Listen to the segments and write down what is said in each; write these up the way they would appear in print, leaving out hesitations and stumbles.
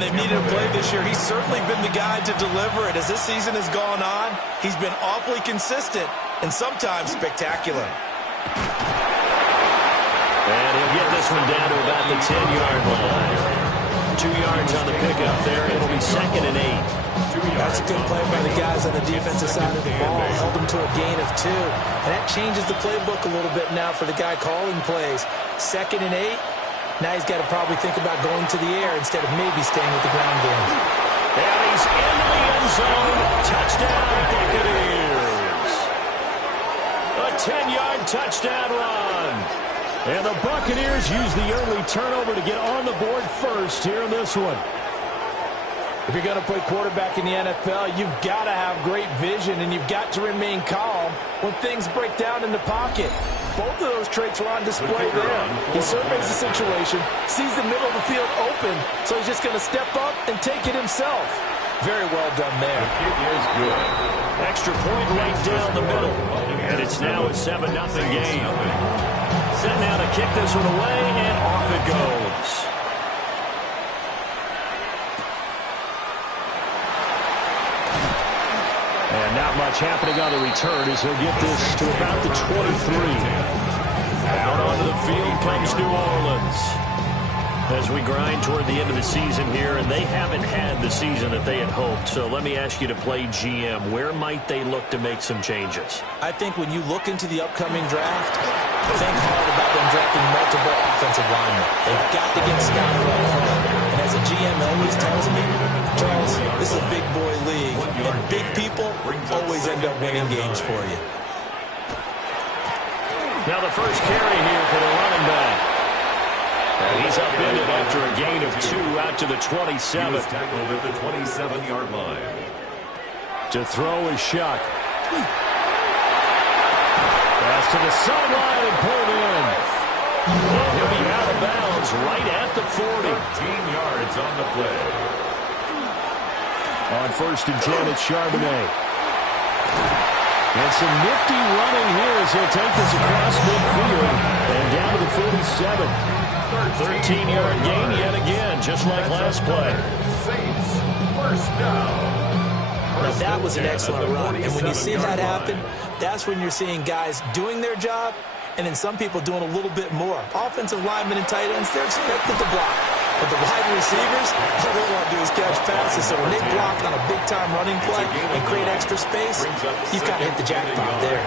when they've needed a play this year, he's certainly been the guy to deliver it. As this season has gone on, he's been awfully consistent and sometimes spectacular. And he'll get this one down to about the 10-yard line. 2 yards on the pickup there. It'll be 2nd and 8. That's a good play by the guys on the defensive side of the ball. Held them to a gain of 2. And that changes the playbook a little bit now for the guy calling plays. 2nd and 8. Now he's got to probably think about going to the air instead of maybe staying with the ground game. And he's into the end zone. Touchdown, Buccaneers. A 10-yard touchdown run. And the Buccaneers use the early turnover to get on the board first here in this one. If you're going to play quarterback in the NFL, you've got to have great vision, and you've got to remain calm when things break down in the pocket. Both of those traits were on display there. He surveys the situation, sees the middle of the field open, so he's just going to step up and take it himself. Very well done there. It is good. Extra point right down the middle. And it's now a 7-0 game. Set now to kick this one away, and off it goes. And not much happening on the return as he'll get this to about the 23. Out onto the field comes New Orleans. As we grind toward the end of the season here, and they haven't had the season that they had hoped. So let me ask you to play GM. Where might they look to make some changes? I think when you look into the upcoming draft, think hard about them drafting multiple offensive linemen. They've got to get scouted up front. And as a GM always tells me, Charles, this is a big boy league, and big people always end up winning games for you. Now the first carry here for the running back. And he's upended after a gain of 2 out to the 27. He was tackled at the 27-yard line. To throw is Shuck. Pass to the sideline and pulled in. And he'll be out of bounds right at the 40. 13 yards on the play. On 1st and 10, it's Charbonnet. And some nifty running here as he'll take this across midfield and down to the 47. 13-yard gain yet again, just like last play. Saints, first down. Now that was an excellent run, and when you see that happen, that's when you're seeing guys doing their job, and then some people doing a little bit more. Offensive linemen and tight ends, they're expected to block. But the wide receivers, all they want to do is catch passes. So when they block on a big-time running play and create extra space, you've got to hit the jackpot there.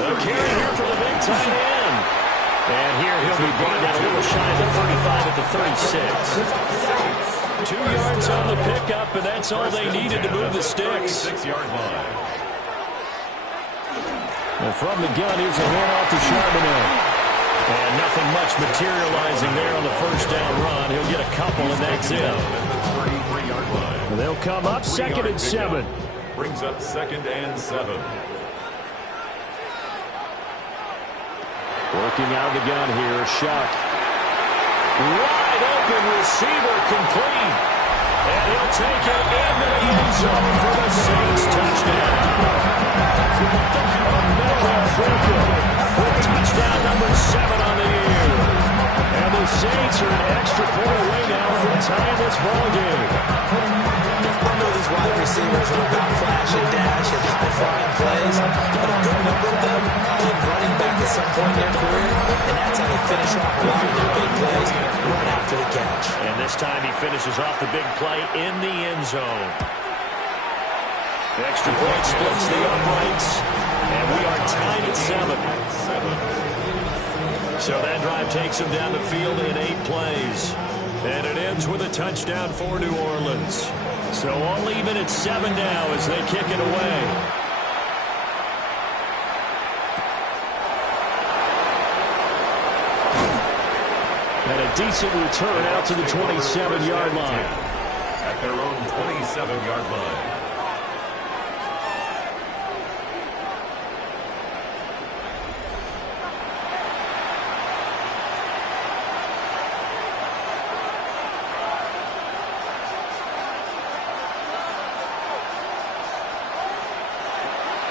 The carry here for the big tight end. And here he'll be brought down a little shy of the 35 at the 36. 2 yards on the pickup, and that's all they needed to move the sticks. 36-yard line. And from the gun, here's a handoff to Charbonnet. And nothing much materializing there on the first down run. He'll get a couple, and that's it. And they'll come up 2nd and 7. Brings up 2nd and 7. Working out of the gun here, Shuck. Wide open receiver complete. And he'll take it into the end zone for the Saints touchdown. With touchdown number 7 on the year. And the Saints are an extra point away now from tying this ball game. I know these wide receivers are about flash and dash and high-flying plays, but a good number of them played running back at some point in their career, and that's how they finish off a lot of their big plays right after the catch. And this time he finishes off the big play in the end zone. The extra point splits the uprights, and we are tied at 7. So that drive takes him down the field in 8 plays. And it ends with a touchdown for New Orleans. So all even at 7 now as they kick it away. And a decent return out to the 27-yard line. At their own 27-yard line.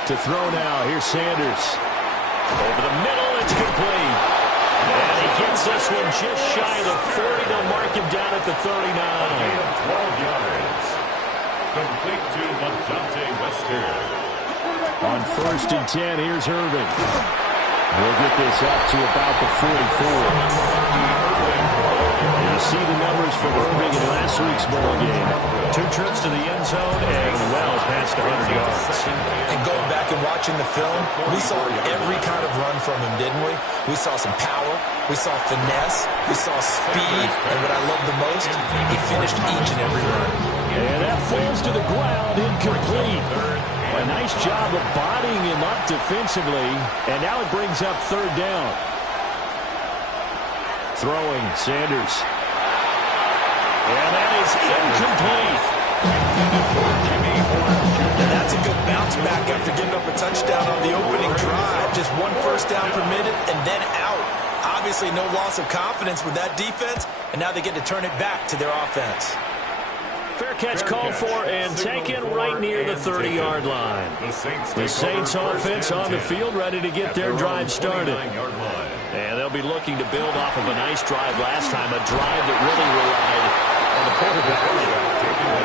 To throw now, here's Sanders. Over the middle, it's complete. And he gets Gets this one just shy of the 40. They'll mark him down at the 39. A gain of 12 yards. Complete to Monte Wester. On 1st and 10, here's Irving. We'll get this up to about the 44. You see the numbers for Irving in last week's ball game. 2 trips to the end zone and well past 100 yards. And going back and watching the film, we saw every kind of run from him, didn't we? We saw some power, we saw finesse, we saw speed, and what I love the most, he finished each and every run. And that falls to the ground, incomplete. A nice job of bodying him up defensively, and now it brings up 3rd down. Throwing, Sanders. And that is incomplete. And that's a good bounce back after giving up a touchdown on the opening drive. Just 1 first down permitted and then out. Obviously no loss of confidence with that defense, and now they get to turn it back to their offense. Fair catch called for and taken right near the 30-yard line. The Saints offense on the field ready to get their drive started. And they'll be looking to build off of a nice drive last time, a drive that really relied on the quarterback.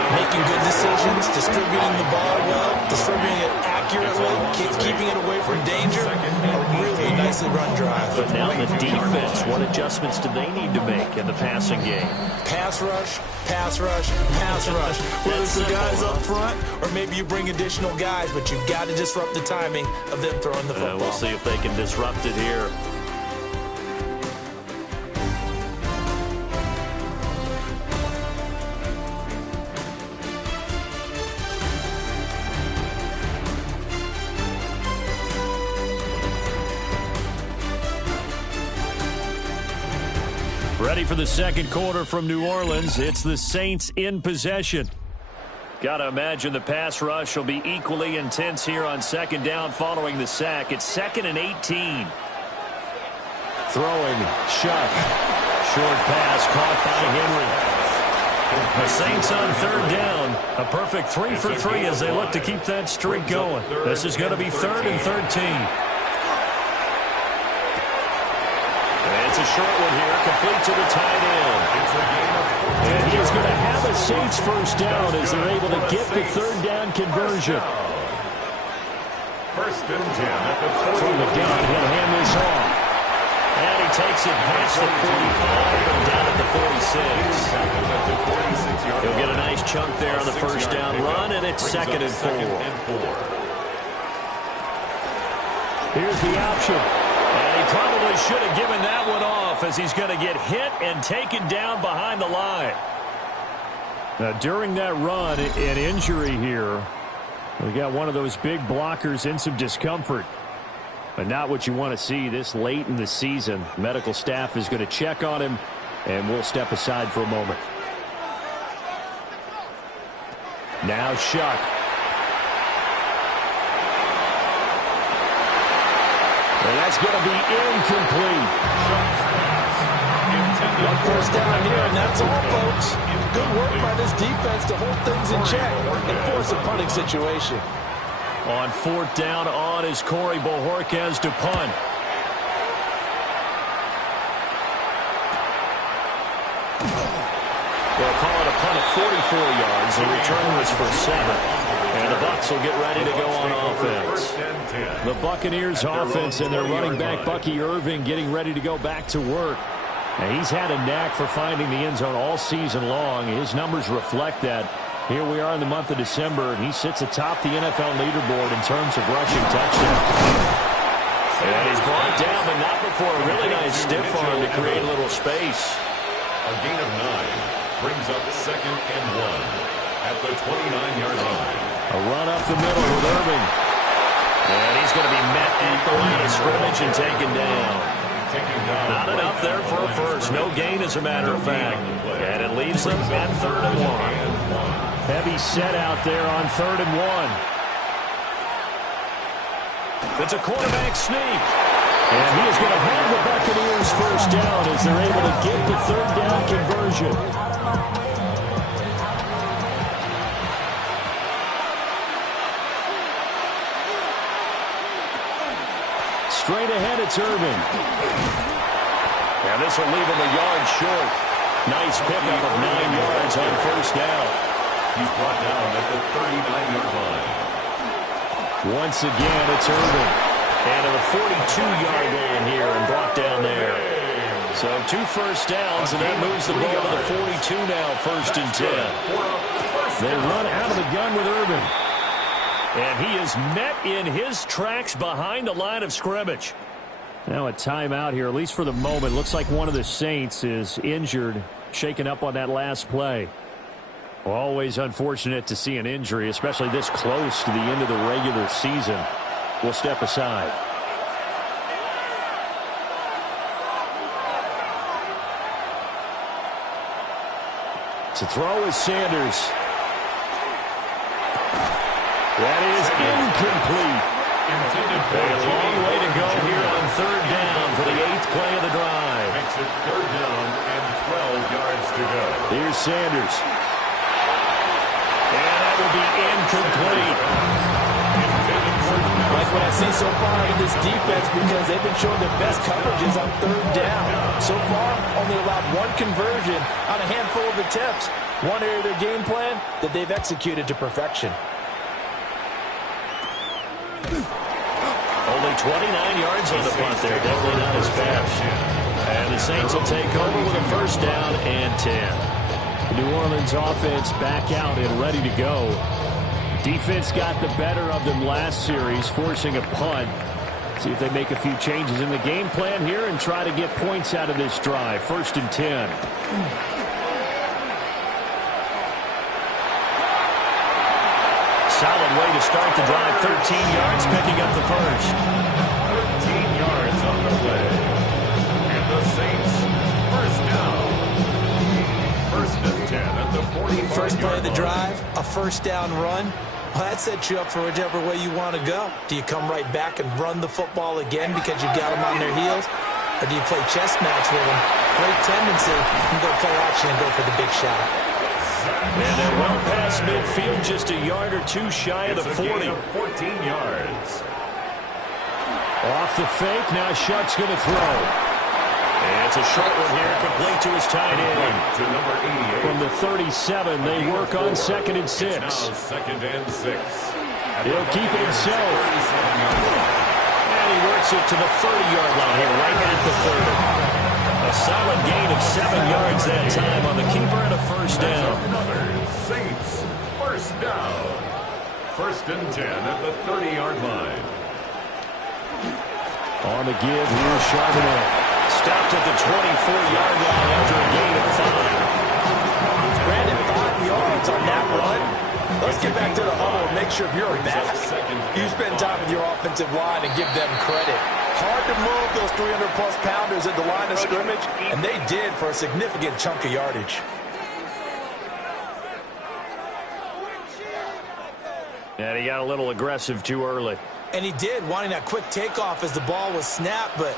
Making good decisions, distributing the ball well, distributing it accurately, keeping it away from danger. A really nicely run drive. But now the defense, what adjustments do they need to make in the passing game? Pass rush, pass rush, pass rush. Whether it's the guys up front or maybe you bring additional guys, but you've got to disrupt the timing of them throwing the football. We'll see if they can disrupt it here. Ready for the second quarter from New Orleans. It's the Saints in possession. Got to imagine the pass rush will be equally intense here on 2nd down following the sack. It's 2nd and 18. Throwing, Shuck. Short pass caught by Henry. The Saints on 3rd down. A perfect 3 for 3 as they look to keep that streak going. This is going to be 3rd and 13. It's a short one here, complete to the tight end. And he is going to have a Saints first down as they're able to get the 3rd down conversion. 1st and 10 at the 40. From the gun, he'll hand this off. And he takes it past the 45 and down at the 46. He'll get a nice chunk there on the first down run, and it's 2nd and 4. Here's the option. And he probably should have given that one off as he's going to get hit and taken down behind the line. Now, during that run, an injury here. We got one of those big blockers in some discomfort. But not what you want to see this late in the season. Medical staff is going to check on him, and we'll step aside for a moment. Now Shuck. And that's going to be incomplete. 1 first down here, and that's all, folks. Good work by this defense to hold things in check and force a punting situation. On 4th down on is Corey Bojorquez to punt. They'll call it a punt of 44 yards. The return was for 7. And the Bucs will get ready to go on offense. The Buccaneers offense and their running back Bucky Irving getting ready to go back to work. Now, he's had a knack for finding the end zone all season long. His numbers reflect that. Here we are in the month of December, and he sits atop the NFL leaderboard in terms of rushing touchdowns. And he's brought down, but not before a really nice stiff arm to create a little space. A gain of 9 brings up 2nd and 1 at the 29-yard line. A run up the middle with Irving. And he's going to be met at the line of scrimmage and taken down. Not enough there for a first. No gain, as a matter of fact. And it leaves them at 3rd and 1. Heavy set out there on 3rd and 1. It's a quarterback sneak. And he is going to have the Buccaneers first down as they're able to get the 3rd down conversion. Straight ahead, it's Irving. And this will leave him a yard short. Nice pickup of 9 yards on first down. He's brought down at the 39-yard line. Once again, it's Irvin. And to the 42-yard line here and brought down there. So 2 first downs, and that moves the ball to the 42 now, 1st and 10. They run out of the gun with Irvin. And he is met in his tracks behind the line of scrimmage. Now a timeout here, at least for the moment. Looks like one of the Saints is injured, shaken up on that last play. Always unfortunate to see an injury, especially this close to the end of the regular season. We'll step aside. To throw is Sanders. That is incomplete. A long way to go here on 3rd down for the 8th play of the drive. Makes it 3rd down and 12 yards to go. Here's Sanders. And that will be incomplete. Like what I see so far in this defense, because they've been showing their best coverages on 3rd down. So far, only allowed 1 conversion on a handful of attempts. One area of their game plan that they've executed to perfection. Only 29 yards on the punt there. Definitely not as bad. And the Saints will take over with a 1st down and 10. The New Orleans offense back out and ready to go. Defense got the better of them last series, forcing a punt. See if they make a few changes in the game plan here and try to get points out of this drive. 1st and 10. Solid way to start the drive. 13 yards, picking up the first. 13 yards on the play. And the Saints, 1st down. 1st and 10 at the 45-yard First play of the line. drive, a 1st down run. Well, that sets you up for whichever way you want to go. Do you come right back and run the football again because you got them on their heels? Or do you play chess match with them? Great tendency. You can go play action and go for the big shot. And they're well past midfield, just a yard or 2 shy of the 40. 14 yards. Off the fake, now Shutt's going to throw. And it's a short one here, complete to his tight end. To number 88. From the 37, they work on 2nd and 6. Now 2nd and 6. He'll keep it himself. And he works it to the 30-yard line here, right at the 30. A solid gain of 7 yards that time on the keeper and a 1st down. Another Saints 1st down. 1st and 10 at the 30-yard line. On the give, here's Charbonnet. Stopped at the 24-yard line after a gain of 5. Brandon, 5 yards on that run. Let's get back to the huddle and make sure if you're back, you spend time with your offensive line and give them credit. Hard to move those 300-plus pounders at the line of scrimmage, and they did for a significant chunk of yardage. And he got a little aggressive too early. And he did, wanting that quick takeoff as the ball was snapped, but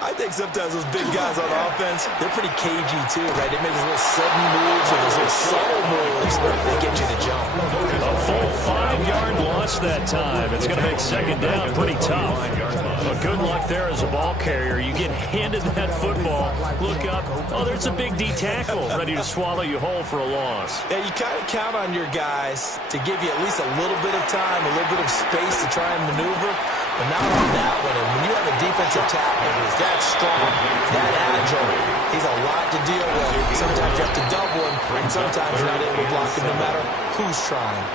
I think sometimes those big guys on offense, they're pretty cagey too, right? They make those little sudden moves or those little subtle moves that get you to jump. A full 5-yard loss that time. It's going to make 2nd down pretty tough. But good luck there as a ball carrier. You get handed that football, look up, oh, there's a big D tackle ready to swallow you whole for a loss. Yeah, you kind of count on your guys to give you at least a little bit of time, a little bit of space to try and maneuver. But not on that one. And when you have a defensive tackle who's that strong, that agile, he's a lot to deal with. Sometimes you have to double him, and sometimes you're not able to block him no matter who's trying.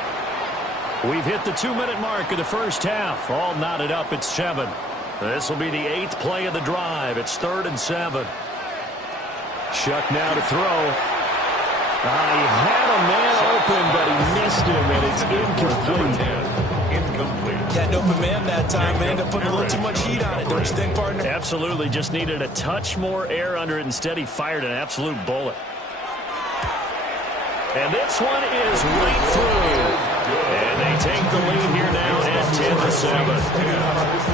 We've hit the 2-minute mark of the 1st half. All knotted up at 7. This will be the 8th play of the drive. It's 3rd and 7. Shutt now to throw. He had a man open, but he missed him, and it's incomplete. Had an open man that time, but ended up putting a little too much heat on it, don't you think, partner? Absolutely. Just needed a touch more air under it. Instead, he fired an absolute bullet. And this one is right through. And they take the lead here now at 10-7.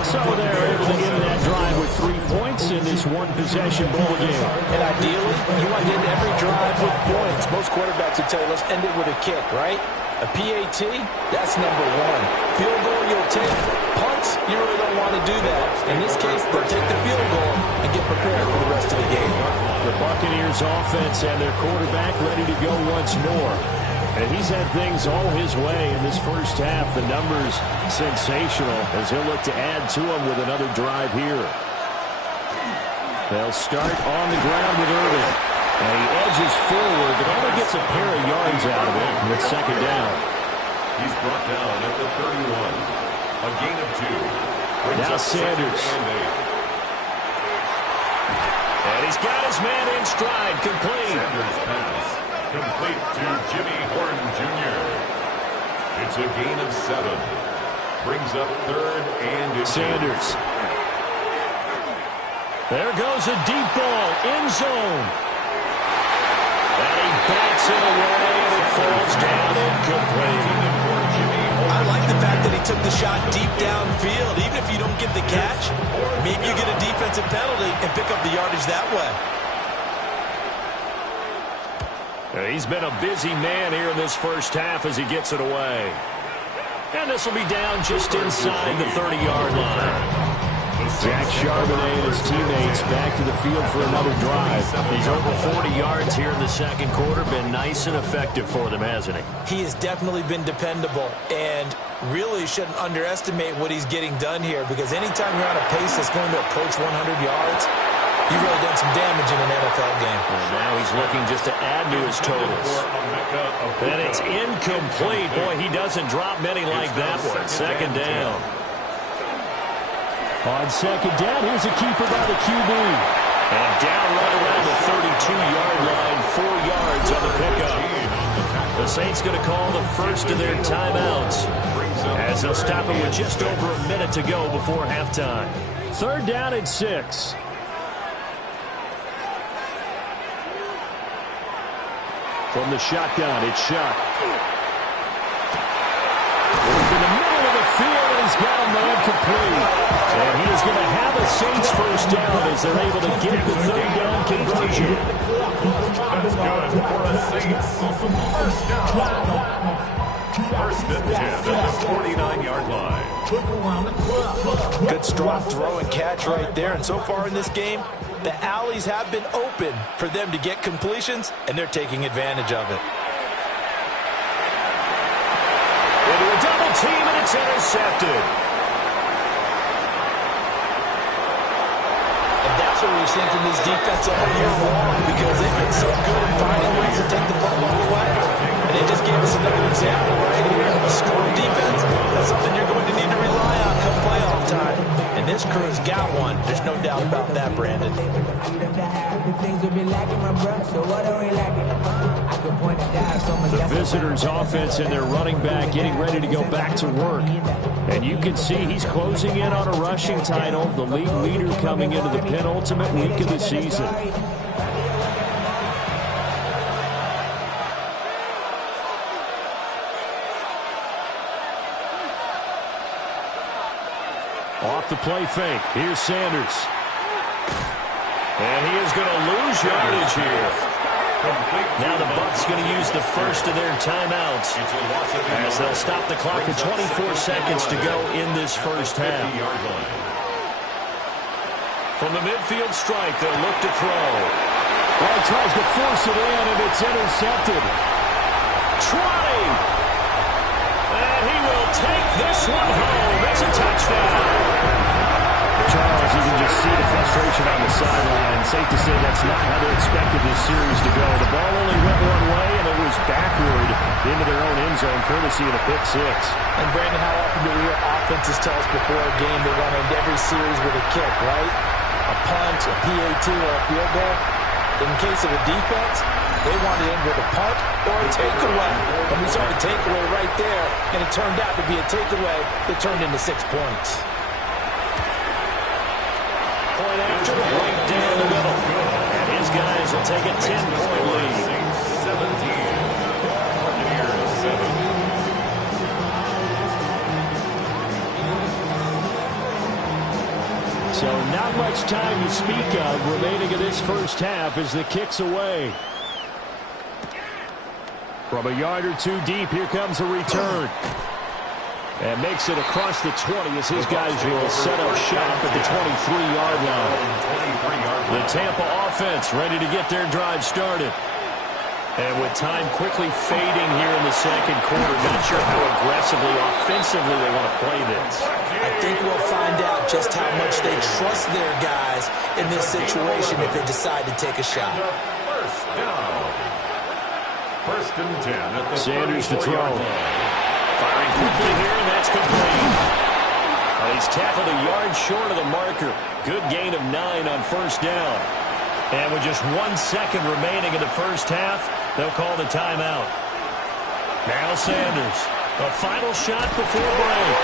So they're able to end that drive with 3 points in this one-possession ball game. And ideally, you want to end every drive with points. Most quarterbacks would tell you, let's end it with a kick, right? A PAT, that's number one. Field goal you'll take. Punts, you really don't want to do that. In this case, they'll take the field goal and get prepared for the rest of the game. The Buccaneers offense and their quarterback ready to go once more. And he's had things all his way in this first half. The numbers sensational as he'll look to add to them with another drive here. They'll start on the ground with Irving. And he edges forward, but only gets a pair of yards out of it with second down. He's brought down at the 31. A gain of 2. Now Sanders. And he's got his man in stride, complete. Sanders pass, complete to Jimmy Horn Jr. It's a gain of 7. Brings up 3rd and Sanders. There goes a deep ball, end zone. And he bats it away, and it falls down incomplete. I like the fact that he took the shot deep downfield. Even if you don't get the catch, maybe you get a defensive penalty and pick up the yardage that way. He's been a busy man here in this first half as he gets it away. And this will be down just inside the 30-yard line. Jack Charbonnet and his teammates back to the field for another drive. He's over 40 yards here in the second quarter. Been nice and effective for them, hasn't he? He has definitely been dependable, and really shouldn't underestimate what he's getting done here, because anytime you're on a pace that's going to approach 100 yards, you've really done some damage in an NFL game. And now he's looking just to add to his totals. And it's incomplete. Boy, he doesn't drop many like that one. Second down. On second down, here's a keeper by the QB. And down right around the 32-yard line, 4 yards on the pickup. The Saints going to call the first of their timeouts as they'll stop it with just over a minute to go before halftime. 3rd down and 6. From the shotgun, it's Shuck. In the middle of the field, and he's got a man complete. And he is going to have a Saints first down as they're able to get the 3rd down conversion. That's good for the Saints. First down. 1st and 10 at the 49-yard line. Good strong throw and catch right there. And so far in this game, the alleys have been open for them to get completions, and they're taking advantage of it. Into a double team, and it's intercepted. And that's what we've seen from this defense all year long, because they've been so good at finding ways to take the football away. And they just gave us another example right here. A strong defense, that's something you're going to need to rely on come playoff time. And this crew's got one. There's no doubt about that, Brandon. The visitors' offense and their running back getting ready to go back to work. And you can see he's closing in on a rushing title, the league leader coming into the penultimate week of the season. Off the play fake. Here's Sanders. And he is going to lose yardage here. Now the Bucs going to use the first of their timeouts as they'll stop the clock at 24 seconds to go in this first half. From the midfield stripe, they'll look to throw. Well, he tries to force it in, and it's intercepted. Trotting. And he will take this one home. It's a touchdown. Charles, you can just see the frustration on the sideline. Safe to say that's not how they expected this series to go. The ball only went one way, and it was backward into their own end zone, courtesy of a pick six. And, Brandon, how often do we hear offenses tell us before a game they want to end every series with a kick, right? A punt, a PAT, or a field goal. In case of a defense, they want to end with a punt or a takeaway. And we saw the takeaway right there, and it turned out to be a takeaway that turned into 6 points. Point after the right down the middle. And his guys will take a 10-point lead. 17. Buccaneers 7. So not much time to speak of remaining in this first half as the kick's away. From a yard or two deep, here comes a return. And makes it across the 20 as his guys will set up shop at the 23-yard line. The Tampa offense ready to get their drive started. And with time quickly fading here in the second quarter, not sure how aggressively, offensively they want to play this. I think we'll find out just how much they trust their guys in this situation if they decide to take a shot. First down. First and 10 at the Sanders to throw. Firing quickly here, and that's complete. He's tackled a yard short of the marker. Good gain of 9 on first down. And with just 1 second remaining in the first half, they'll call the timeout. Now Sanders. A final shot before break.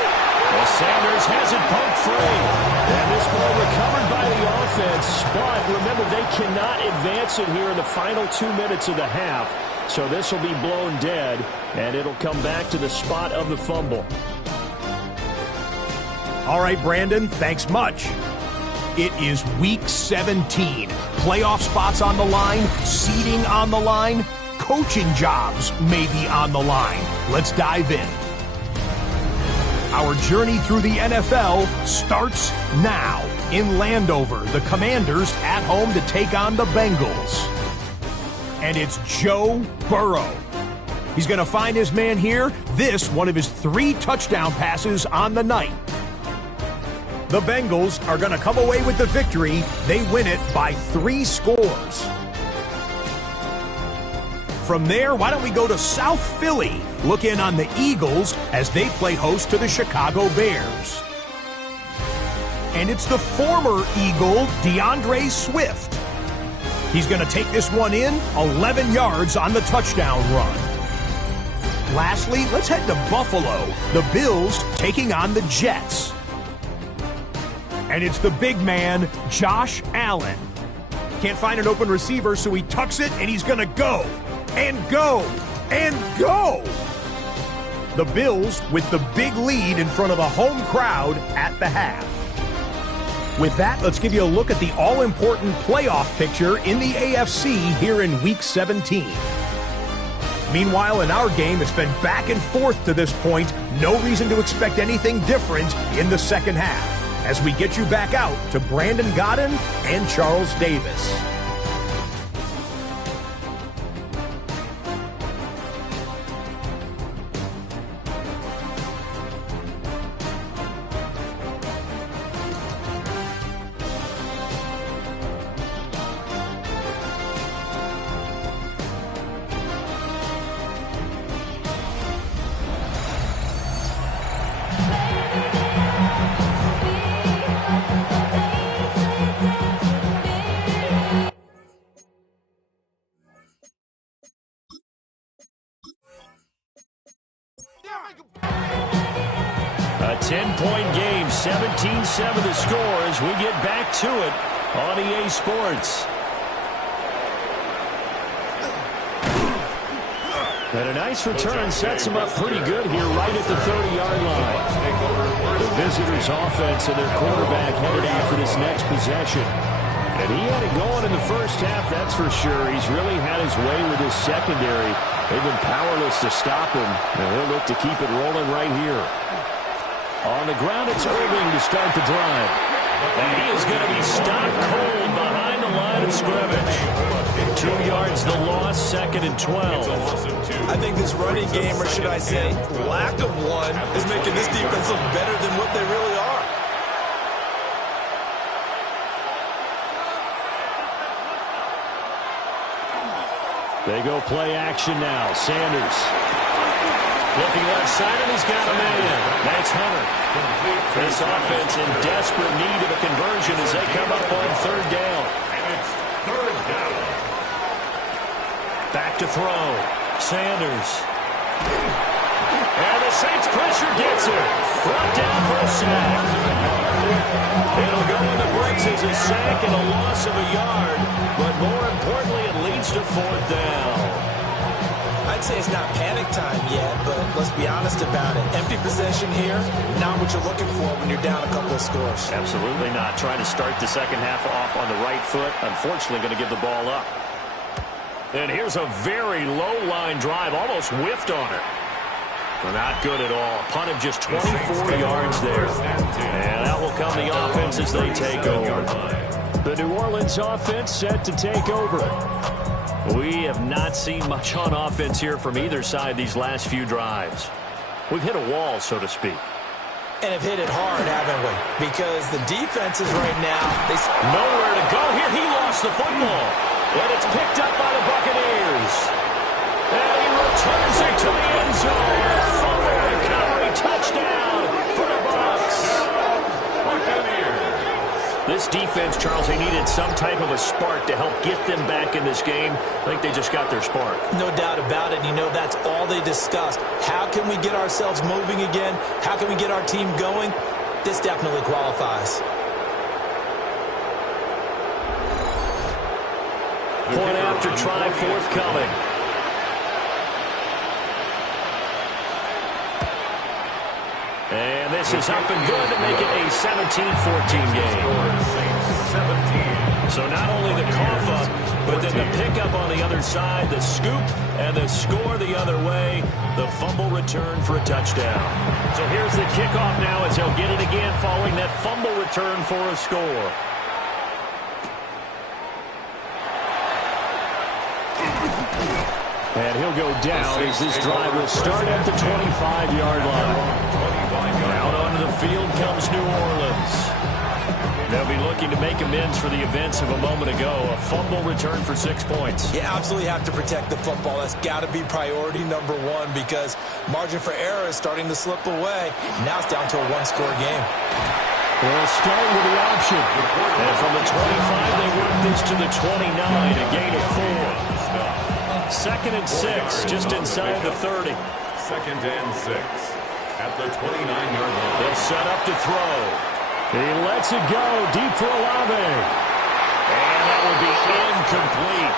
Well, Sanders has it poked free. And this ball recovered by the offense. But remember, they cannot advance it here in the final 2 minutes of the half. So this will be blown dead, and it'll come back to the spot of the fumble. All right, Brandon, thanks much. It is Week 17. Playoff spots on the line, seeding on the line, coaching jobs may be on the line. Let's dive in. Our journey through the NFL starts now. In Landover, the Commanders at home to take on the Bengals. And it's Joe Burrow. He's going to find his man here. This, one of his 3 touchdown passes on the night. The Bengals are going to come away with the victory. They win it by 3 scores. From there, why don't we go to South Philly? Look in on the Eagles as they play host to the Chicago Bears. And it's the former Eagle, DeAndre Swift. He's going to take this one in, 11 yards on the touchdown run. Lastly, let's head to Buffalo. The Bills taking on the Jets. And it's the big man, Josh Allen. Can't find an open receiver, so he tucks it, and he's going to go, and go, and go. The Bills with the big lead in front of a home crowd at the half. With that, let's give you a look at the all-important playoff picture in the AFC here in Week 17. Meanwhile, in our game, it's been back and forth to this point. No reason to expect anything different in the second half. As we get you back out to Brandon Godden and Charles Davis. A 10-point game, 17-7 the score as we get back to it on EA Sports. And a nice return sets him up pretty good here right at the 30-yard line. The visitors' offense and their quarterback headed after this next possession. And he had it going in the first half, that's for sure. He's really had his way with his secondary. They've been powerless to stop him, and he'll look to keep it rolling right here. On the ground, it's Irving to start the drive. And he is going to be stopped cold behind the line of scrimmage. 2 yards the loss, 2nd and 12. I think this running game, or should I say lack of one, is making this defense look better than what they really are. They go play action now. Sanders. Looking left side, and he's got a man. That's Hunter. This offense in desperate need of a conversion as they come up on 3rd down. And it's 3rd down. Back to throw. Sanders. And the Saints pressure gets it. Brought down for a sack. It'll go in the bricks as a sack and a loss of a yard. But more importantly, it leads to 4th down. I'd say it's not panic time yet, but let's be honest about it. Empty possession here, not what you're looking for when you're down a couple of scores. Absolutely not. Trying to start the second half off on the right foot. Unfortunately, going to give the ball up. And here's a very low-line drive, almost whiffed on it. But not good at all. Punt of just 24 yards there. And that will come the offense as they take over. The New Orleans offense set to take over. We have not seen much on offense here from either side these last few drives. We've hit a wall, so to speak. And have hit it hard, haven't we? Because the defenses right now, nowhere to go here. He lost the football. And it's picked up by the Buccaneers. And he returns it to the end zone. Fumble recovery touchdown for the Bucs. This defense, Charles, they needed some type of a spark to help get them back in this game. I think they just got their spark. No doubt about it. You know, that's all they discussed. How can we get ourselves moving again? How can we get our team going? This definitely qualifies. Point after try forthcoming. And this is up and good to make it a 17-14 game. So not only the cough up, but then the pickup on the other side, the scoop, and the score the other way, the fumble return for a touchdown. So here's the kickoff now as he'll get it again following that fumble return for a score. And he'll go down as this drive will start at the 25-yard line. Out onto the field comes New Orleans. They'll be looking to make amends for the events of a moment ago. A fumble return for 6 points. You absolutely have to protect the football. That's got to be priority number one because margin for error is starting to slip away. Now it's down to a one-score game. They'll start with the option. And from the 25, they work this to the 29, a gain of 4. 2nd and 6, just inside the 30. 2nd and 6 at the 29-yard line. They'll set up to throw. He lets it go deep for Olave. And that will be incomplete.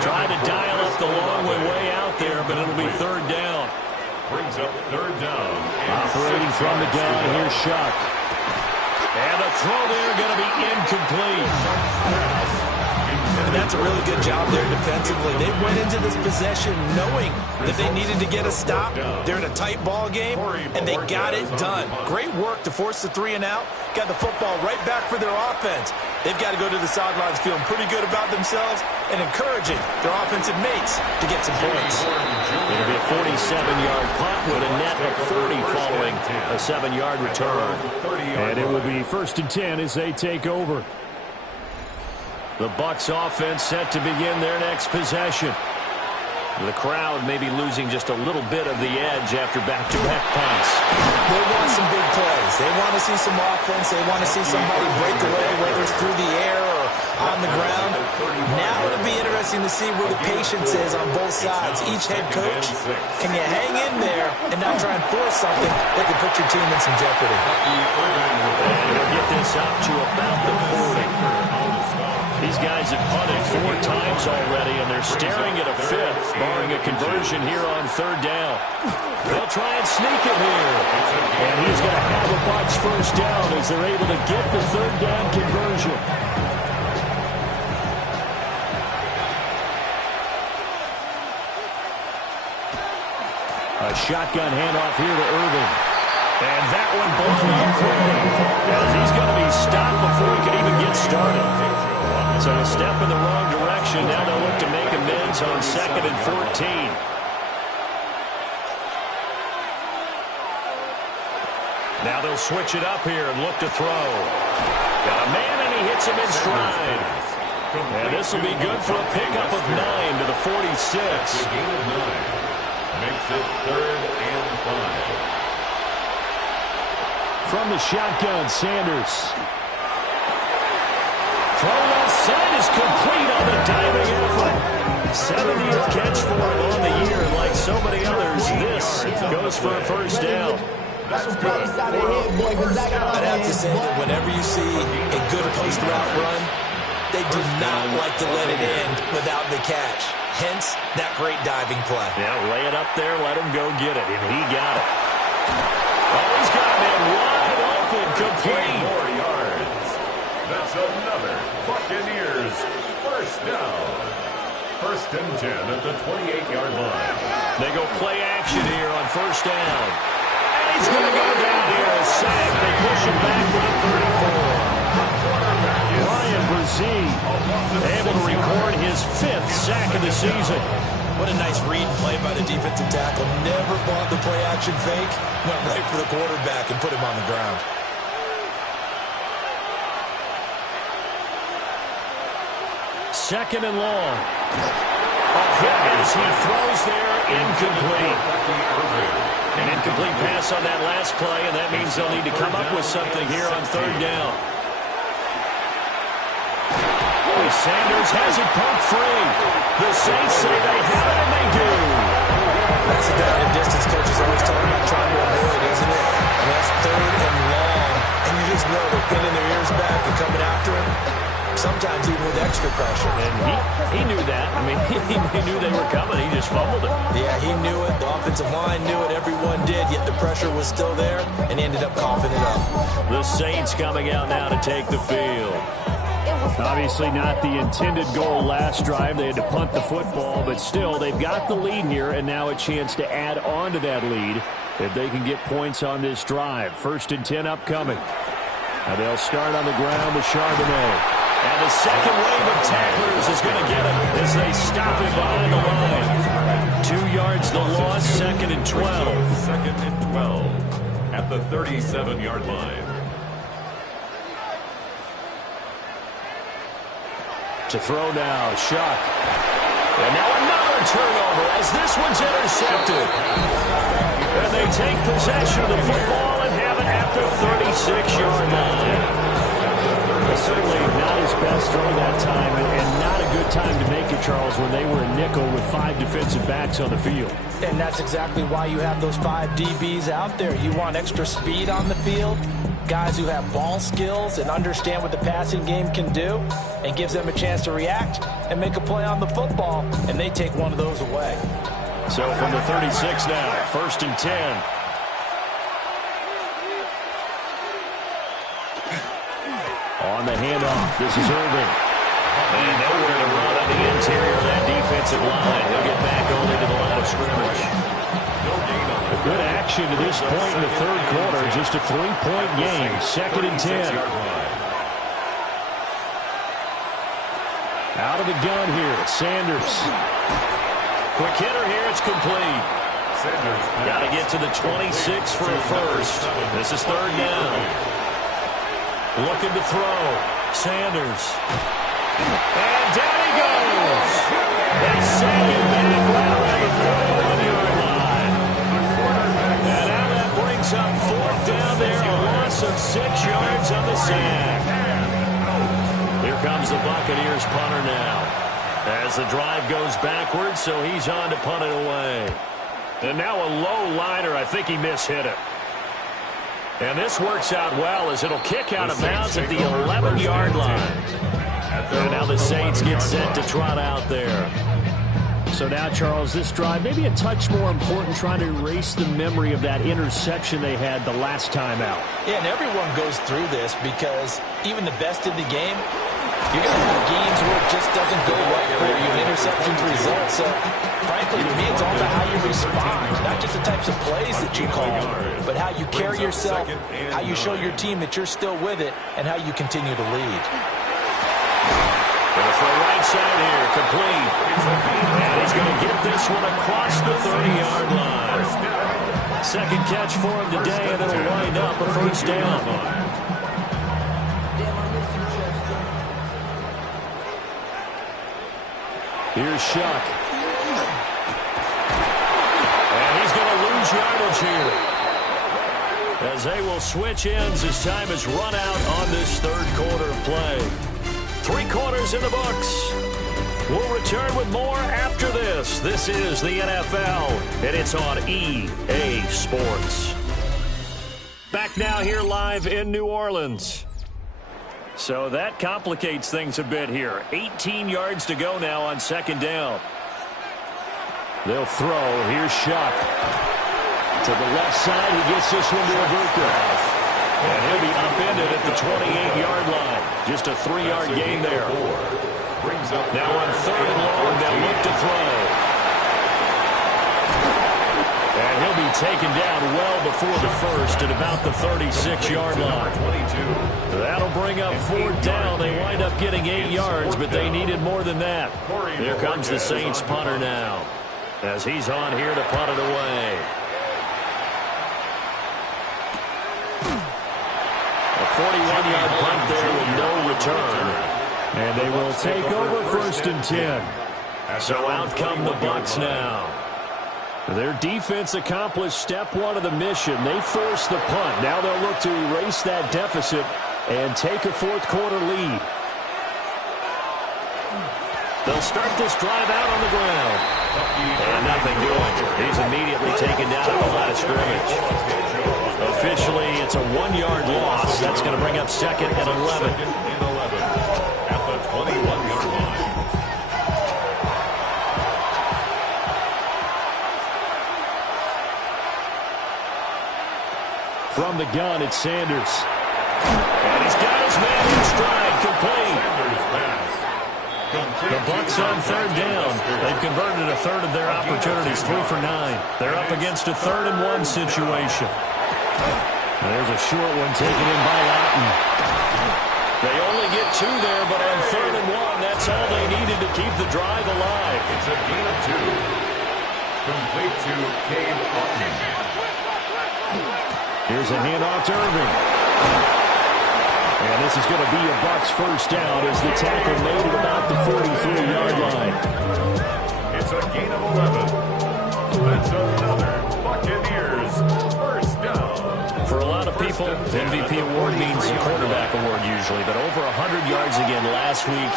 Trying to dial up the long way out there, but it'll be 3rd down. Brings up 3rd down. Operating from the gun, here's Shuck. And the throw there going to be incomplete. And that's a really good job there defensively. They went into this possession knowing that they needed to get a stop. They're in a tight ball game, and they got it done. Great work to force the 3 and out. Got the football right back for their offense. They've got to go to the sidelines feeling pretty good about themselves and encouraging their offensive mates to get some points. It'll be a 47-yard punt with a net of 40 following a 7-yard return. And it will be 1st and 10 as they take over. The Bucs offense set to begin their next possession. The crowd may be losing just a little bit of the edge after back-to-back punts. They want some big plays. They want to see some offense. They want to see somebody break away, whether it's through the air or on the ground. Now it'll be interesting to see where the patience is on both sides. Each head coach, can you hang in there and not try and force something that could put your team in some jeopardy? And they'll get this up to about the 40. These guys have punted 4 times already, and they're staring at a 5th, barring a conversion here on 3rd down. They'll try and sneak it here. And he's going to have a Bucs 1st down as they're able to get the 3rd down conversion. A shotgun handoff here to Irving. And that one blown up quickly, as he's going to be stopped before he can even get started. So a step in the wrong direction. Now they'll look to make amends on 2nd and 14. Now they'll switch it up here and look to throw. Got a man, and he hits him in stride. And this will be good for a pickup of 9 to the 46. Gain of 9 makes it 3rd and 5. From the shotgun, Sanders. Throw left side is complete on the diving effort. 70th catch for him on the year, and like so many others, this goes for a 1st down. I'd have to say that whenever you see a good post route run, they do not like to let it end without the catch. Hence, that great diving play. Yeah, lay it up there, let him go get it, and he got it. Oh, he's got a man wide open, complete. 4 yards. That's another Buccaneers 1st down. First and 10 at the 28-yard line. They go play action here on first down. And he's going to go down here a sack. They push him back to the 34. Ryan Brzee able to record his 5th sack of the season. What a nice read and play by the defensive tackle. Never bought the play action fake. Went right for the quarterback and put him on the ground. Second and long. A hit as he throws there, incomplete. An incomplete pass on that last play, and that means they'll need to come up with something here on third down. Sanders has it poked free. The Saints say they have it, and they do. That's the down and distance coaches always talking about trying to avoid, isn't it? And that's third and long. And you just know they're pinning their ears back and coming after him. Sometimes even with extra pressure. And he knew that. I mean, he knew they were coming. He just fumbled it. Yeah, he knew it. The offensive line knew it. Everyone did. Yet the pressure was still there, and he ended up coughing it up. The Saints coming out now to take the field. Obviously not the intended goal last drive. They had to punt the football, but still, they've got the lead here, and now a chance to add on to that lead if they can get points on this drive. First and 10 upcoming. Now they'll start on the ground with Charbonnet. And the second wave of tacklers is going to get him as they stop him behind the line. 2 yards the loss, second and 12. Second and 12 at the 37-yard line. To throw now, Shuck. And now another turnover as this one's intercepted. And they take possession of the football and have it at the 36-yard line. Certainly not his best throw that time, and not a good time to make it, Charles, when they were a nickel with 5 defensive backs on the field. And that's exactly why you have those 5 DBs out there. You want extra speed on the field, guys who have ball skills and understand what the passing game can do, and gives them a chance to react and make a play on the football, and they take one of those away. So from the 36 now, first and 10. On the handoff, this is Irving. And nowhere to run on the interior of that defensive line. He'll get back only to the line of scrimmage. A good action to this point in the third quarter. Just a 3-point game. Second and 10. Out of the gun here, Sanders. Quick hitter here, it's complete. Got to get to the 26 for a first. This is third down. Looking to throw. Sanders. And down he goes. They sack him back right around the 41-yard line. And now that brings up fourth down there. A loss of 6 yards on the sack. Here comes the Buccaneers punter now. As the drive goes backwards, so he's on to punt it away. And now a low liner. I think he mishit it. And this works out well as it'll kick out of bounds at the 11-yard line. And now the Saints get set to trot out there. So now, Charles, this drive maybe a touch more important, trying to erase the memory of that interception they had the last time out. Yeah, and everyone goes through this because even the best in the game, you're going to have games where it just doesn't go right for you, and interceptions result. So, frankly, to me, it's all about how you respond, not just the types of plays that you call, but how you carry yourself, how you show your team that you're still with it, and how you continue to lead. For the right side here, complete. And he's going to get this one across the 30-yard line. Second catch for him today, and it'll wind up a first down. Here's Shuck. And he's going to lose yardage here, as they will switch ends as time is run out on this third quarter of play. 3 quarters in the books. We'll return with more after this. This is the NFL, and it's on EA Sports. Back now here live in New Orleans. So that complicates things a bit here. 18 yards to go now on second down. They'll throw. Here's Shuck. To the left side, he gets this one to Abuka. And he'll be upended at the 28-yard line. Just a 3-yard gain there. Now on 3rd and long, they'll look to throw. And he'll be taken down well before the first at about the 36-yard line. That'll bring up 4th down. They wind up getting 8 yards, but they needed more than that. Here comes the Saints punter now, as he's on here to punt it away. A 41-yard punt there with no return. And they will take over 1st and 10. So out come the Bucs now. Their defense accomplished step 1 of the mission. They forced the punt. Now they'll look to erase that deficit and take a 4th quarter lead. They'll start this drive out on the ground. And nothing doing. He's immediately taken down at the line of scrimmage. Officially, it's a 1-yard loss. That's going to bring up 2nd and 11. At the 21-yard line. From the gun, it's Sanders. And he's got his man in stride, complete. The Bucs on 3rd down. They've converted a 1/3 of their opportunities, 3 for 9. They're up against a 3rd and 1 situation. There's a short one taken in by Otten. They only get 2 there, but on 3rd and 1, that's all they needed to keep the drive alive. It's a gain of 2. Complete to Cade Otten. Here's a handoff to Irving. And this is going to be a Bucs 1st down as the tackle made at about the 43-yard line. It's a gain of 11. That's another Buccaneers 1st down. For a lot of people, the MVP award means a quarterback award usually, but over 100 yards again last week.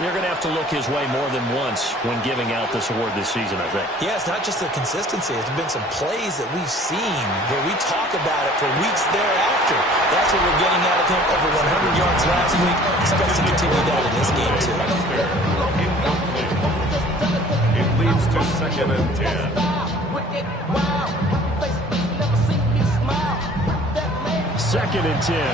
They're going to have to look his way more than once when giving out this award this season, I think. Yeah, it's not just the consistency. It's been some plays that we've seen where we talk about it for weeks thereafter. That's what we're getting out of him. Over 100 yards last week. Expect to continue that in this game, too. It leads to 2nd and 10. 2nd and 10.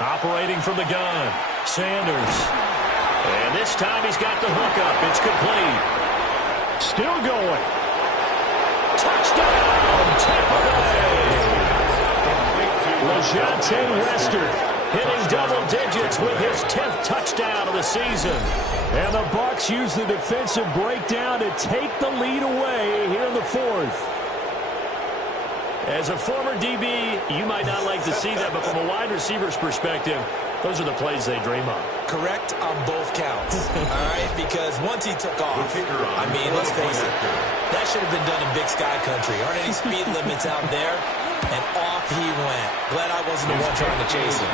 Operating from the gun, Sanders. And this time he's got the hook up. It's complete. Still going. Touchdown, Tampa Bay. LeJohn Wester hitting double digits with his 10th touchdown of the season. And the Bucs use the defensive breakdown to take the lead away here in the 4th. As a former DB, you might not like to see that, but from a wide receiver's perspective, those are the plays they dream of. Correct on both counts, all right? Because once he took off, I mean, let's face it, that should have been done in Big Sky Country. Aren't any speed limits out there? And off he went. Glad I wasn't the one trying to chase him.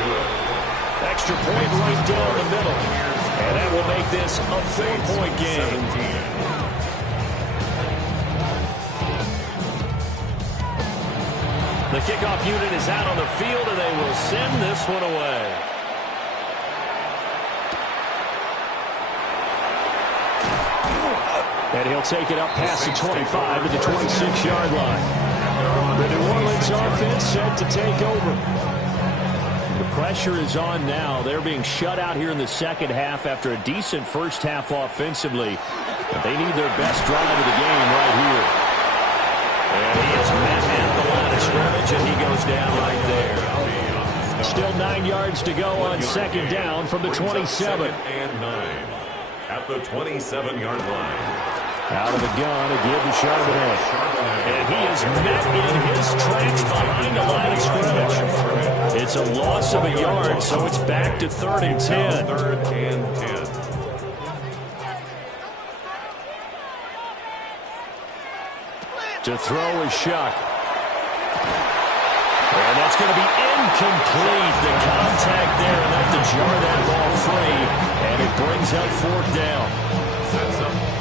Extra point right down the middle. And that will make this a 4-point game. The kickoff unit is out on the field, and they will send this one away. And he'll take it up past the 25 to the 26-yard line. The New Orleans offense set to take over. The pressure is on now. They're being shut out here in the second half after a decent first half offensively. But they need their best drive of the game right here. And he is met at the line of scrimmage, and he goes down right there. Still 9 yards to go on second down from the 27. And 9 at the 27-yard line. Out of the gun, again to Charbonnet. And he is met in his tracks behind the line of scrimmage. It's a loss of a yard, so it's back to 3rd and 10. 3rd and 10. To throw is Shuck. And that's going to be incomplete. The contact there enough to jar that ball free. And it brings up 4th down.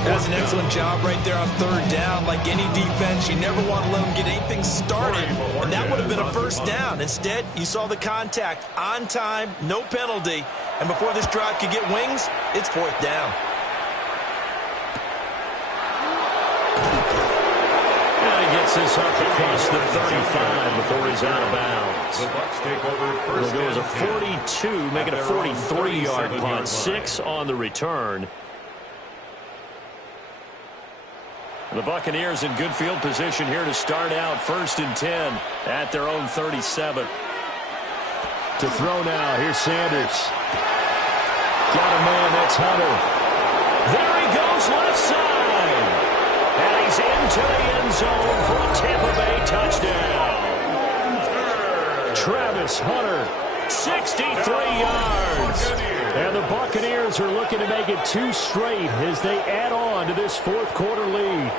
That's an excellent job right there on 3rd down. Like any defense, you never want to let them get anything started. And that would have been a 1st down. Instead, you saw the contact on time, no penalty. And before this drive could get wings, it's 4th down. And again, Sets this up across the 35 before he's out of bounds. The Bucs take over first. It'll go as a 42, make it a 43-yard punt. 6 on the return. The Buccaneers in good field position here to start out 1st and 10 at their own 37. To throw now, here's Sanders. Got a man, that's Hunter. There he goes, left side. And he's into the end zone for a Tampa Bay touchdown. Travis Hunter, 63 yards. And the Buccaneers are looking to make it 2 straight as they add on to this 4th quarter lead.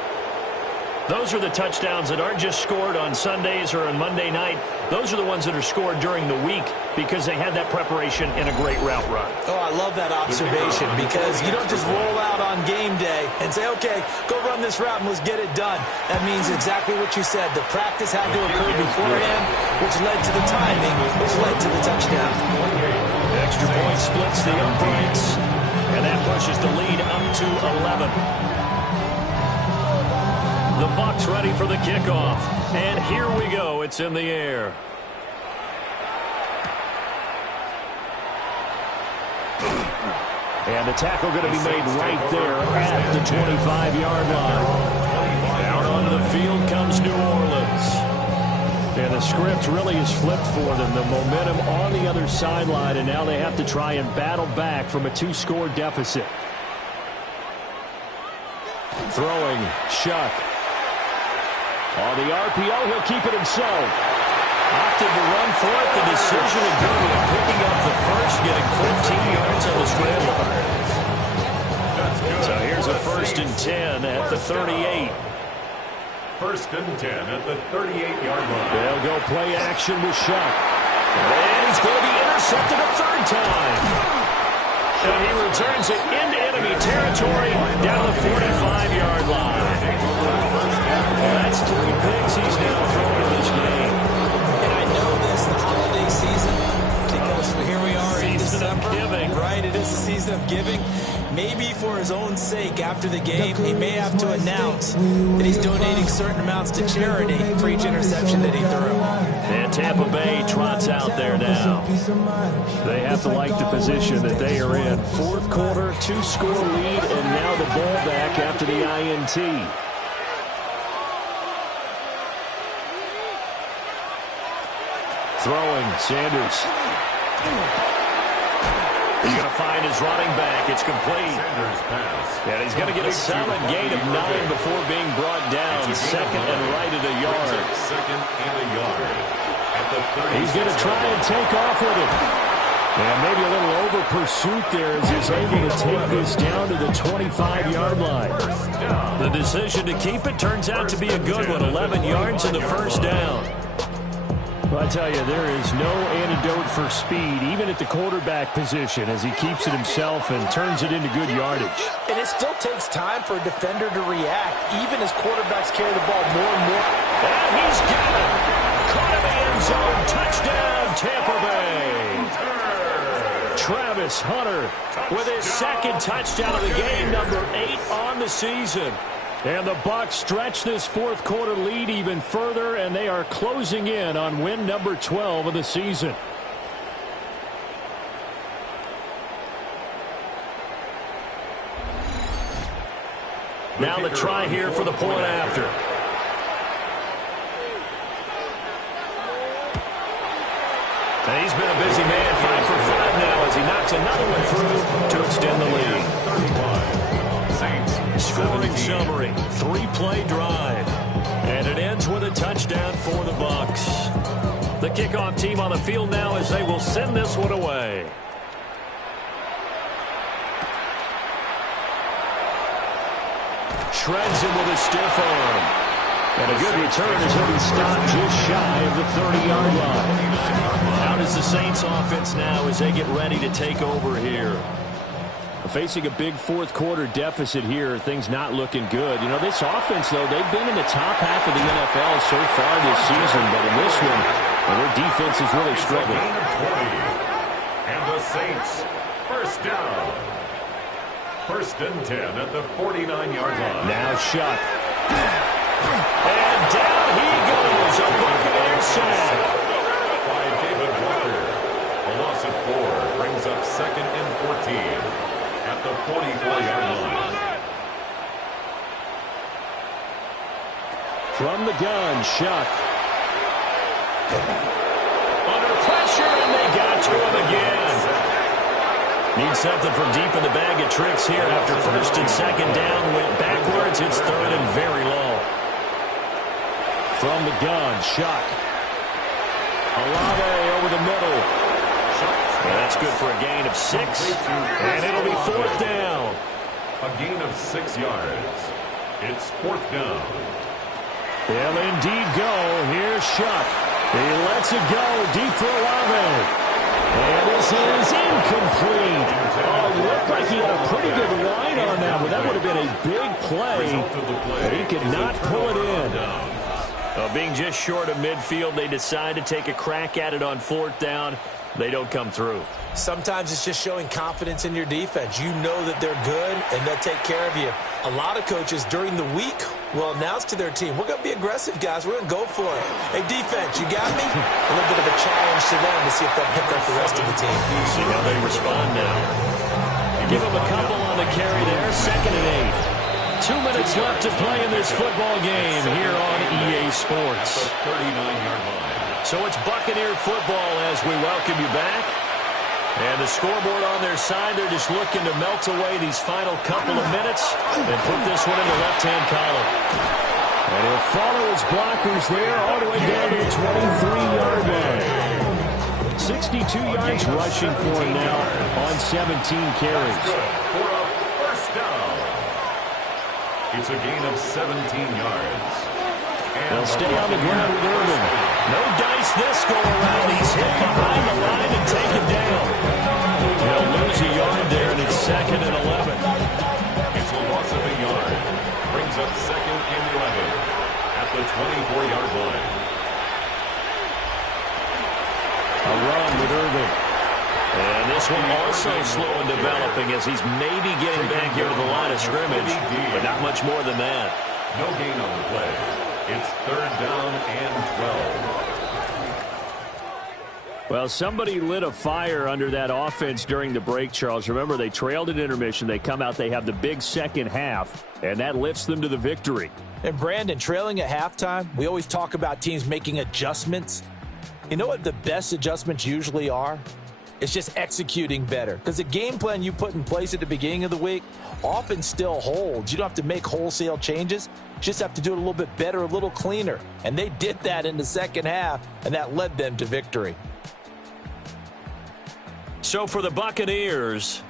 Those are the touchdowns that aren't just scored on Sundays or on Monday night. Those are the ones that are scored during the week because they had that preparation in a great route run. Oh, I love that observation because you don't just roll out on game day and say, okay, go run this route and let's get it done. That means exactly what you said. The practice had to occur beforehand, which led to the timing, which led to the touchdown. Extra point splits the uprights, and that pushes the lead up to 11. The Bucs ready for the kickoff, and here we go. It's in the air. And the tackle going to be made right there at the 25-yard line. Out onto the field comes New Orleans. And the script really is flipped for them. The momentum on the other sideline, and now they have to try and battle back from a 2-score deficit. Throwing, Shuck. On the RPO, he'll keep it himself. Opted to run for it. The decision to go with picking up the first, getting 14 yards on the scramble. So here's a 1st and 10 at the 38. 1st and 10 at the 38-yard line. They'll go play action with Shuck. And he's going to be intercepted a 3rd time. And he returns it into enemy territory down the 45-yard line. Well, that's 3 picks he's now thrown in this game. And I know this, the holiday season, because here we are in December. Giving. Right, it is the season of giving. Maybe for his own sake after the game, he may have to announce that he's donating certain amounts to charity for each interception that he threw. And Tampa Bay trots out there now. They have to like the position that they are in. 4th quarter, 2-score lead, and now the ball back after the INT. Throwing, Sanders. He's going to find his running back. It's complete. Sanders pass. And he's going to get a solid gain of 9 before being brought down. 2nd and right at a yard. 2nd and a yard. At the 30. He's going to try and take off with it. And maybe a little over pursuit there as he's able to take this down to the 25-yard line. The decision to keep it turns out to be a good one. 11 yards in the 1st down. Well, I tell you, there is no antidote for speed, even at the quarterback position, as he keeps it himself and turns it into good yardage. And it still takes time for a defender to react, even as quarterbacks carry the ball more and more. And he's got it. Caught in the end zone. Touchdown, Tampa Bay. Travis Hunter with his 2nd touchdown of the game, number 8 on the season. And the Bucs stretch this 4th quarter lead even further, and they are closing in on win number 12 of the season. Now the try here for the point after. And he's been a busy man, 5 for 5 now as he knocks another one through to extend the lead. Scoring summary, 3-play drive. And it ends with a touchdown for the Bucs. The kickoff team on the field now as they will send this one away. Shreds him with a stiff arm. And a good return as he'll be stopped just shy of the 30-yard line. Out is the Saints offense now as they get ready to take over here. Facing a big 4th quarter deficit here, things not looking good. You know, this offense, though, they've been in the top half of the NFL so far this season, but in this one, well, their defense is really struggling. And the Saints, 1st down. 1st and 10 at the 49-yard line. Now Shuck. And down he goes. A Buccaneer sack. By David Walker. A loss of 4 brings up 2nd and 14 at the 44-yard line. From the gun, Shuck. Under pressure, and they got to him again. Need something from deep in the bag of tricks here after 1st and 2nd down. Went backwards. It's 3rd and very long. From the gun, Shuck. Olave over the middle. That's good for a gain of 6. And it'll be 4th down. A gain of 6 yards. It's 4th down. They'll indeed go. Here's Shuck. He lets it go deep for Olave. And this is incomplete. Oh, looked like he had a pretty good line on that one. That would have been a big play. But he could not pull it in. Being just short of midfield, they decide to take a crack at it on 4th down. They don't come through. Sometimes it's just showing confidence in your defense. You know that they're good, and they'll take care of you. A lot of coaches during the week will announce to their team, we're going to be aggressive, guys. We're going to go for it. Hey, defense, you got me? A little bit of a challenge to them to see if they'll pick up the rest of the team. See how they respond now. Give them a couple on the carry there. 2nd and 8. 2 minutes left to play in this football game here on EA Sports. 39-yard line. So it's Buccaneer football as we welcome you back. And the scoreboard on their side, they're just looking to melt away these final couple of minutes and put this one in the left-hand column. And he'll follow his blockers there all the way down to the 23-yard line. 62 yards rushing for him now on 17 carries. For a 1st down. It's a gain of 17 yards. They'll stay on the ground with Irvin. No dice this go around. He's hit behind the line and taken down. They'll lose a yard there, and it's 2nd and 11. It's a loss of a yard. Brings up 2nd and 11 at the 24-yard line. A run with Irvin. And this one also slow in developing as he's maybe getting back here to the line of scrimmage, but not much more than that. No gain on the play. It's 3rd down and 12. Well, somebody lit a fire under that offense during the break, Charles. Remember, they trailed at intermission. They come out, they have the big second half, and that lifts them to the victory. And Brandon, trailing at halftime, we always talk about teams making adjustments. You know what the best adjustments usually are? It's just executing better. Because the game plan you put in place at the beginning of the week often still holds. You don't have to make wholesale changes. You just have to do it a little bit better, a little cleaner. And they did that in the second half, and that led them to victory. So for the Buccaneers,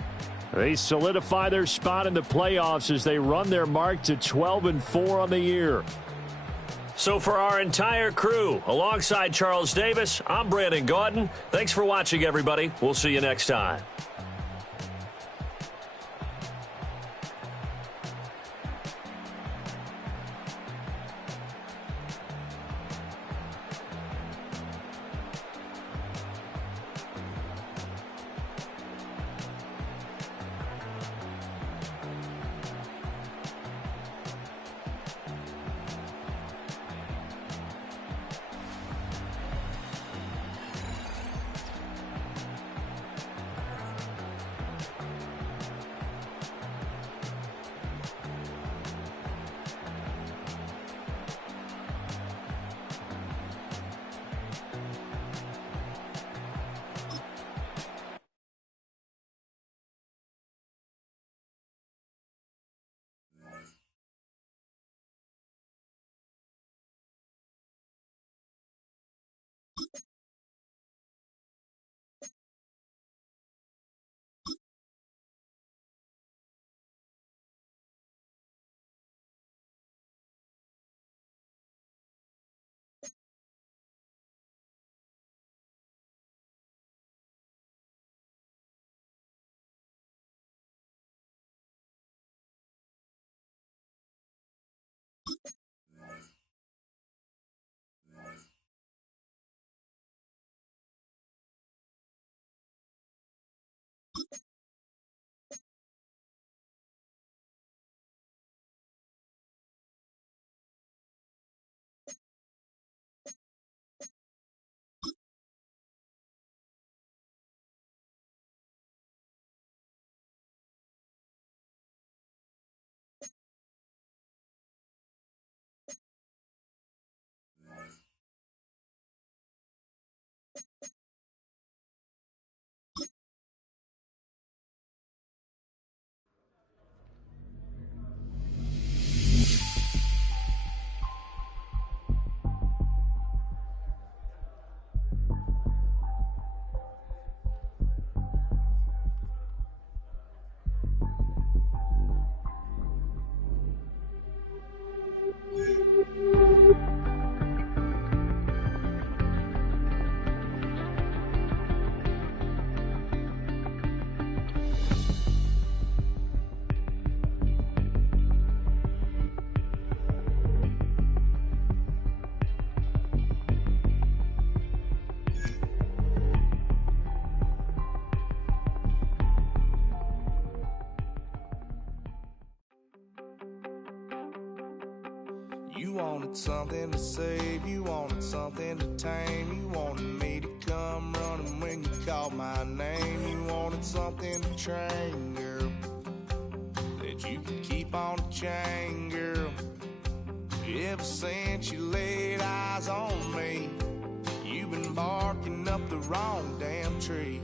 they solidify their spot in the playoffs as they run their mark to 12-4 on the year. So for our entire crew, alongside Charles Davis, I'm Brandon Gaudin. Thanks for watching, everybody. We'll see you next time. You wanted something to save, you wanted something to tame. You wanted me to come running when you called my name. You wanted something to train, girl, that you could keep on the chain, girl. Ever since you laid eyes on me, you've been barking up the wrong damn tree.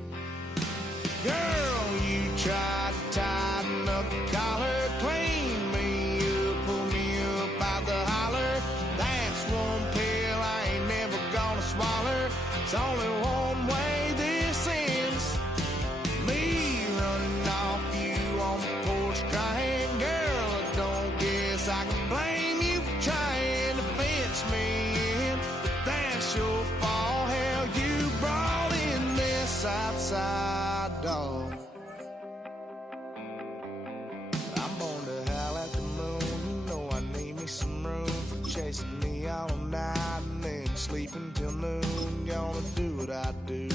Girl, you tried to tighten up the collar, clean me up, pull me up out the holler. That's one pill I ain't never gonna swallow. It's only one way this ends, me running off you on the porch crying. Girl, I don't guess I can blame you for trying to fence me in, but that's your fault. Hell, you brought in this outside dog. I'm born to howl at the moon. You know I need me some room for chasing me all night and then sleeping till noon. Gonna do what I do,